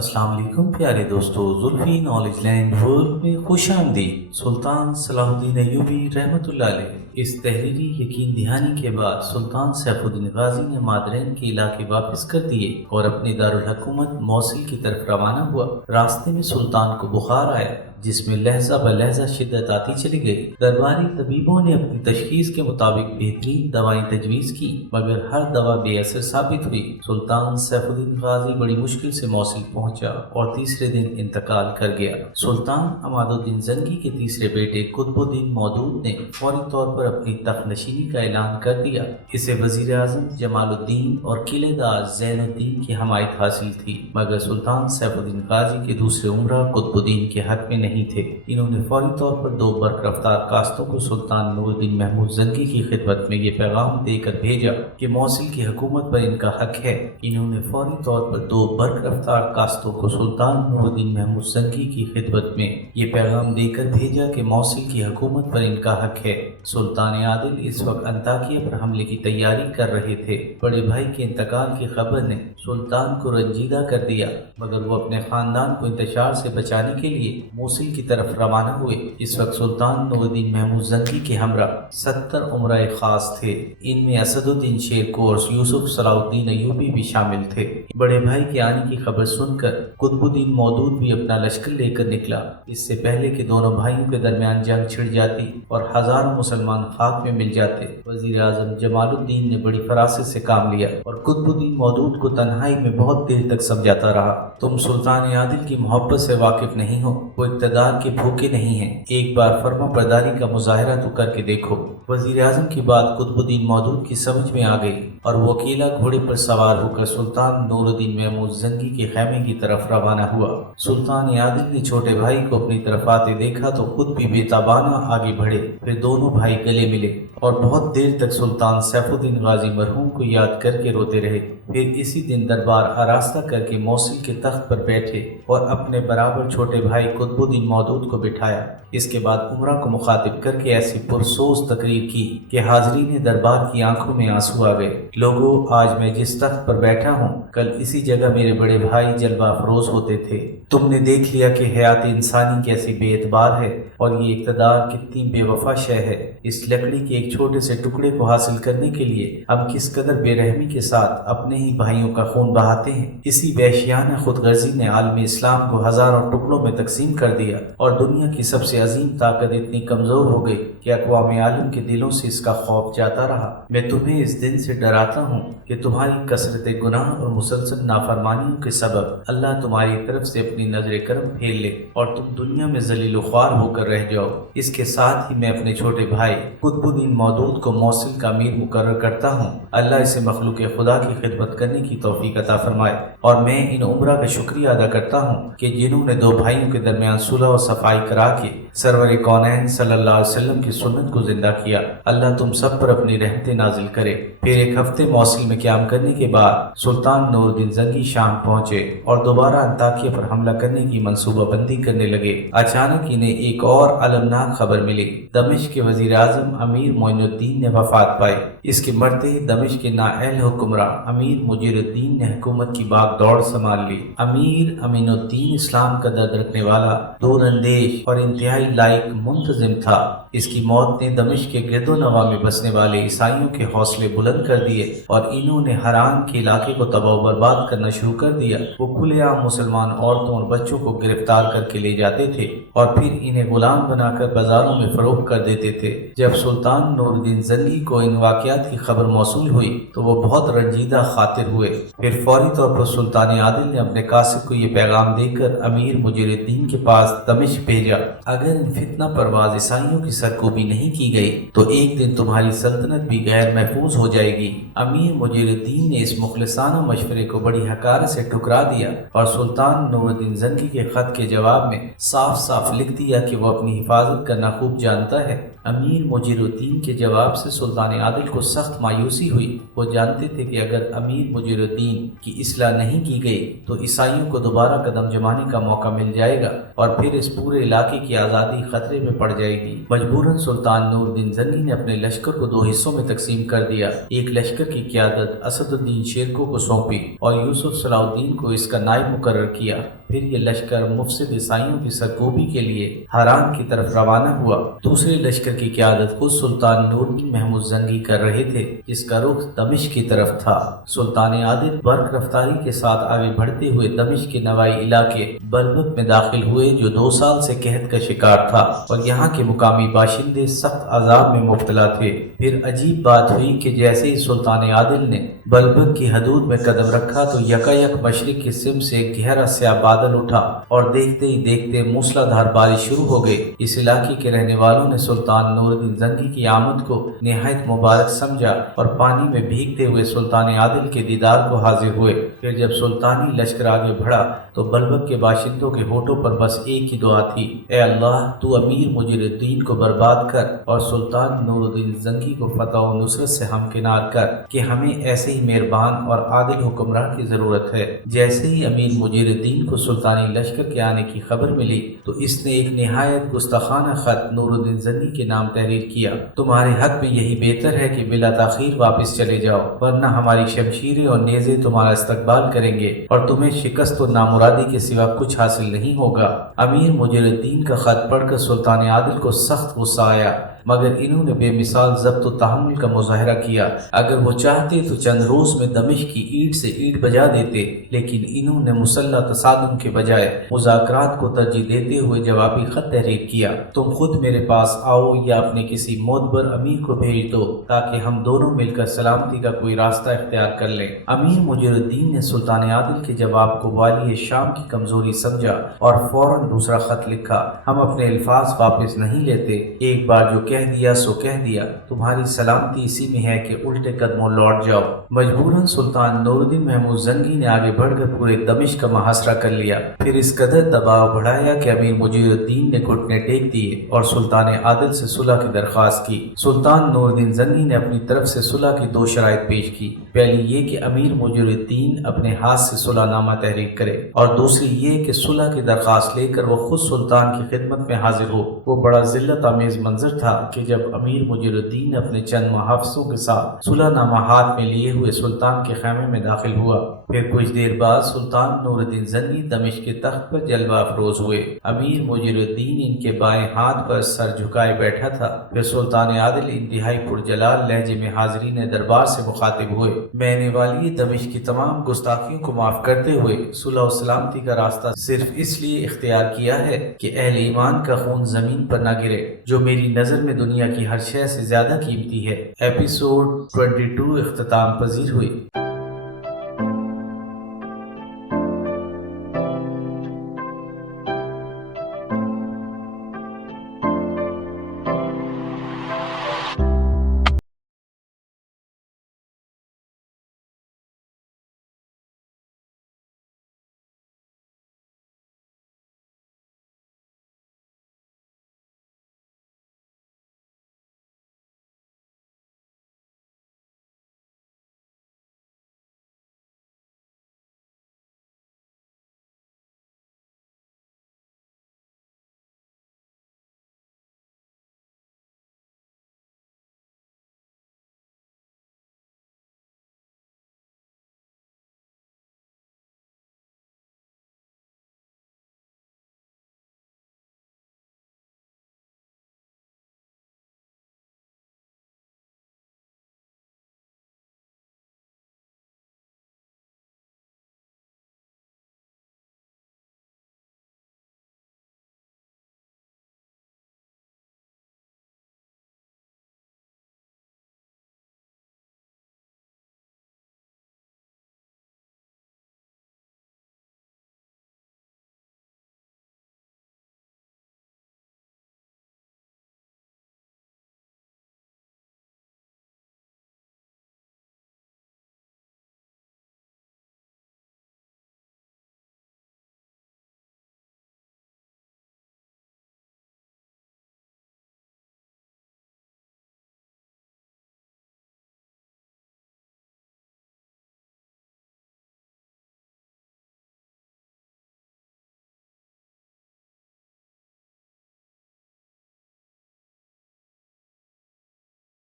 السلام علیکم پیارے دوستو، زلفی نالج لینڈ ورلڈ میں خوش آمدید۔ سلطان صلاح الدین ایوبی رحمۃ اللہ علیہ اس تحریری یقین دہانی کے بعد سلطان سیف الدین غازی نے مادرین کے علاقے واپس کر دیے اور اپنے دارالحکومت موصل کی طرف روانہ ہوا۔ راستے میں سلطان کو بخار آیا جس میں لہجہ بہ لہجہ شدت آتی چلی گئی۔ درباری طبیبوں نے اپنی تشخیص کے مطابق بہترین دوائیں تجویز کی مگر ہر دوا بے اثر ثابت ہوئی۔ سلطان سیف الدین غازی بڑی مشکل سے موصل پہنچا اور تیسرے دن انتقال کر گیا۔ سلطان عماد الدین زنگی کے تیسرے بیٹے قطب الدین مودود نے فوری طور پر اپنی تخت نشینی کا اعلان کر دیا۔ اسے وزیر اعظم جمال الدین اور قلعہ دار زین الدین کی حمایت حاصل تھی مگر سلطان سیف الدین غازی کے دوسرے عمرہ قطب الدین کے حق میں نہیں تھے۔ انہوں نے فوری طور پر دو برق رفتار قاصدوں کو سلطان نور الدین محمود زنگی کی خدمت میں یہ پیغام دے کر بھیجا کہ موصل کی حکومت پر ان کا حق ہے۔ انہوں نے فوری طور پر دو برق رفتار قاصدوں کو سلطان نور الدین محمود زنگی کی خدمت میں یہ پیغام دے کر بھیجا کہ موصل کی حکومت پر ان کا حق ہے۔ سلطان عادل اس وقت انطاکیہ پر حملے کی تیاری کر رہے تھے۔ بڑے بھائی کے انتقال کی خبر نے سلطان کو رنجیدہ کر دیا مگر وہ اپنے خاندان کو انتشار سے بچانے کے لیے موصل کی طرف روانہ ہوئے۔ اس وقت سلطان نور الدین محمود زنگی کے ہمراہ 70 عمرائے خاص تھے۔ ان میں اسد الدین شیرکو اور یوسف صلاح الدین ایوبی بھی شامل تھے۔ بڑے بھائی کے آنے کی خبر سن کر قطب الدین مودود بھی اپنا لشکر لے کر نکلا۔ اس سے پہلے کہ دونوں بھائیوں کے درمیان جنگ چھڑ جاتی اور ہزاروں مسلمان خاک میں مل جاتے، وزیر اعظم جمال الدین نے بڑی فراست سے کام لیا اور قطب الدین مودود کو تنہائی میں بہت دیر تک سمجھاتا رہا۔ تم سلطان عادل کی محبت سے واقف نہیں ہو، وہ اقتدار کے بھوکے نہیں ہیں، ایک بار فرما برداری کا مظاہرہ تو کر کے دیکھو۔ وزیر اعظم کی بات قطب الدین مودود کی سمجھ میں آ گئی اور وہ اکیلا گھوڑے پر سوار ہو کر سلطان نور الدین محمود زنگی کے خیمے کی طرف روانہ ہوا۔ سلطان عادل نے چھوٹے بھائی کو اپنی طرف آتے دیکھا تو خود بھی بے تابانہ آگے بڑھے۔ پھر دونوں بھائی گلے ملے اور بہت دیر تک سلطان سیف الدین غازی مرحوم کو یاد کر کے روتے رہے۔ پھر اسی دن دربار آراستہ کر کے موصل کے تخت پر بیٹھے اور اپنے برابر چھوٹے بھائی قطب الدین مودود کو بٹھایا۔ اس کے بعد عمرہ کو مخاطب کر کے ایسی پرسوز تقریر کی کہ حاضرین دربار کی آنکھوں میں آنسو آ گئے۔ لوگوں، آج میں جس تخت پر بیٹھا ہوں کل اسی جگہ میرے بڑے بھائی جلوہ افروز ہوتے تھے۔ تم نے دیکھ لیا کہ حیات انسانی کیسی بے اعتبار ہے اور یہ اقتدار کتنی بے وفا شے ہے۔ اس لکڑی کے ایک چھوٹے سے ٹکڑے کو حاصل کرنے کے لیے ہم کس قدر بے رحمی کے ساتھ اپنے ہی بھائیوں کا خون بہاتے ہیں۔ اسی وحشیانہ خود غرضی نے عالم اسلام کو ہزاروں ٹکڑوں میں تقسیم کر دیا اور دنیا کی سب سے عظیم طاقت اتنی کمزور ہو گئی کہ اقوام عالم کے دلوں سے اس کا خوف جاتا رہا۔ میں تمہیں اس دن سے ڈراتا ہوں کہ تمہاری کثرت گناہ اور مسلسل نافرمانیوں کے سبب اللہ تمہاری طرف سے اپنی نظر کرم پھیر لے اور تم دنیا میں ذلیل و خوار ہو کر رہ جاؤ۔ اس کے ساتھ ہی میں اپنے چھوٹے بھائی قطب الدین مودود کو موصل کا امیر مقرر کرتا ہوں۔ اللہ اسے مخلوق خدا کی خدمت کرنے کی توفیق عطا فرمائے۔ اور میں ان عمرہ کا شکریہ ادا کرتا ہوں کہ جنہوں نے دو بھائیوں کے درمیان صلح و صفائی کرا کے سرور کونین صلی اللہ علیہ وسلم کی سنت کو زندہ کیا۔ اللہ تم سب پر اپنی رحمتیں نازل کرے۔ پھر ایک ہفتے موصل میں قیام کرنے کے بعد سلطان نور الدین زنگی شام پہنچے اور دوبارہ انطاکیہ پر حملہ کرنے کی منصوبہ بندی کرنے لگے۔ اچانک انہیں ایک اور المناک خبر ملی۔ دمشق کے وزیر اعظم امیر معین الدین نے وفات پائی۔ اس کے مرتے ہی دمشق کے نااہل حکمراں امیر مجیر الدین نے حکومت کی باغ دوڑ سنبھال لی۔ امیر امین الدین اسلام کا درد رکھنے والا، دور اندیش اور انتہائی لائق منتظم تھا۔ اس کی موت نے دمشق کے گرد و نواح میں بسنے والے عیسائیوں کے حوصلے بلند کر دیے اور انہوں نے حران کے علاقے کو تباہ و برباد کرنا شروع کر دیا۔ وہ کھلے عام مسلمان عورتوں اور بچوں کو گرفتار کر کے لے جاتے تھے اور پھر انہیں غلام بنا کر بازاروں میں فروخت کر دیتے تھے۔ جب سلطان نور الدین زنگی کو ان واقعات کی خبر موصول ہوئی تو وہ بہت رنجیدہ خاطر ہوئے۔ پھر فوری طور پر سلطان عادل نے اپنے قاصد کو یہ پیغام دے کر امیر مجیر الدین کے پاس دمشق بھیجا، اگر ان فتنہ پرواز عیسائیوں کی سرکوبی نہیں کی گئی تو ایک دن تمہاری سلطنت بھی غیر محفوظ ہو جائے گی۔ امیر مجیر الدین نے اس مخلصانہ مشورے کو بڑی حقارت سے ٹھکرا دیا اور سلطان نور الدین زنگی کے خط کے جواب میں صاف صاف لکھ دیا کہ وہ اپنی حفاظت کرنا خوب جانتا ہے۔ امیر مجیر الدین کے جواب سے سلطان عادل کو سخت مایوسی ہوئی۔ وہ جانتے تھے کہ اگر امیر مجیر الدین کی اصلاح نہیں کی گئی تو عیسائیوں کو دوبارہ قدم جمانے کا موقع مل جائے گا اور پھر اس پورے علاقے کی آزادی خطرے میں پڑ جائے گی۔ مجبوراً سلطان نور الدین زنگی نے اپنے لشکر کو 2 حصوں میں تقسیم کر دیا۔ ایک لشکر کی قیادت اسد الدین شیرکو کو سونپی اور یوسف صلاح الدین کو اس کا نائب مقرر کیا۔ پھر یہ لشکر مفسد عیسائیوں کی سرکوبی کے لیے حران کی طرف روانہ ہوا۔ دوسرے لشکر کی قیادت خود سلطان نور الدین محمود زنگی کر رہے تھے، جس کا رخ دمشق کی طرف تھا۔ سلطان عادل برق رفتاری کے ساتھ آگے بڑھتے ہوئے دمشق کے نواحی علاقے بلبک میں داخل ہوئے، جو 2 سال سے قحط کا شکار تھا اور یہاں کے مقامی باشندے سخت عذاب میں مبتلا تھے۔ پھر عجیب بات ہوئی کہ جیسے ہی سلطان عادل نے بلبک کی حدود میں قدم رکھا تو یکایک مشرق کی سمت سے ایک گہرا سیاہ بادل اٹھا اور دیکھتے ہی دیکھتے موسلا دھار بارش شروع ہو گئی۔ اس علاقے کے رہنے والوں نے سلطان نور الدین زنگی کی آمد کو نہایت مبارک سمجھا اور پانی میں بھیگتے ہوئے سلطان عادل کے دیدار کو حاضر ہوئے۔ پھر جب سلطانی لشکر آگے بڑھا تو بلبک کے باشندوں کے ہونٹوں پر بس ایک ہی دعا تھی، اے اللہ تو امیر مجر الدین کو برباد کر اور سلطان نور الدین زنگی کو فتح و نصرت سے ہمکنار کر کہ ہمیں ایسے ہی مہربان اور عادل حکمراں کی ضرورت ہے۔ جیسے ہی امیر مجر الدین کو سلطانی لشکر کے آنے کی خبر ملی تو اس نے ایک نہایت گستاخانہ خط نور الدین زنگی کے نام تحریر کیا، تمہارے حق میں یہی بہتر ہے کہ بلا تاخیر واپس چلے جاؤ، ورنہ ہماری شمشیریں اور نیزے تمہارا استقبال کریں گے اور تمہیں شکست و نامرادی کے سوا کچھ حاصل نہیں ہوگا۔ امیر مجر الدین کا خط پڑھ کر سلطان عادل کو سخت غصہ آیا، مگر انہوں نے بے مثال ضبط و تحمل کا مظاہرہ کیا۔ اگر وہ چاہتے تو چند روز میں دمشق کی اینٹ سے اینٹ بجا دیتے، لیکن انہوں نے مسلح تصادم کے بجائے مذاکرات کو ترجیح دیتے ہوئے جوابی خط تحریر کیا، تم خود میرے پاس آؤ یا اپنے کسی معتبر امیر کو بھیج دو تاکہ ہم دونوں مل کر سلامتی کا کوئی راستہ اختیار کر لیں۔ امیر مجر الدین نے سلطان عادل کے جواب کو والی شام کی کمزوری سمجھا اور فوراً دوسرا خط لکھا، ہم اپنے الفاظ واپس نہیں لیتے، ایک بار جو کہہ دیا سو کہہ دیا، تمہاری سلامتی اسی میں ہے کہ الٹے قدموں لوٹ جاؤ۔ مجبوراً سلطان نور الدین محمود زنگی نے آگے بڑھ کر پورے دمشق کا محاصرہ کر لیا، پھر اس قدر دباؤ بڑھایا کہ امیر مجیر الدین نے گھٹنے ٹیک دیے اور سلطان عادل سے صلح کی درخواست کی۔ سلطان نور الدین زنگی نے اپنی طرف سے صلح کی 2 شرائط پیش کی، پہلی یہ کہ امیر مجیر الدین اپنے ہاتھ سے صلح نامہ تحریر کرے اور دوسری یہ کہ صلح کی درخواست لے کر وہ خود سلطان کی خدمت میں حاضر ہو۔ وہ بڑا ذلت آمیز منظر تھا کہ جب امیر مجر الدین اپنے چند محافظوں کے ساتھ صلح نامہ ہاتھ میں لیے ہوئے سلطان کے خیمے میں داخل ہوا۔ پھر کچھ دیر بعد سلطان نور الدین زنگی دمشق کے تخت پر جلوہ افروز ہوئے۔ امیر مجر الدین ان کے بائیں ہاتھ پر سر جھکائے بیٹھا تھا۔ پھر سلطان عادل انتہائی پرجلال لہجے میں حاضرین دربار سے مخاطب ہوئے، میں نے والی دمشق کی تمام گستاخیوں کو معاف کرتے ہوئے صلح و سلامتی کا راستہ صرف اس لیے اختیار کیا ہے کہ اہل ایمان کا خون زمین پر نہ گرے، جو میری نظر میں دنیا کی ہر شے سے زیادہ قیمتی ہے۔ ایپیسوڈ 22 اختتام پذیر ہوئی۔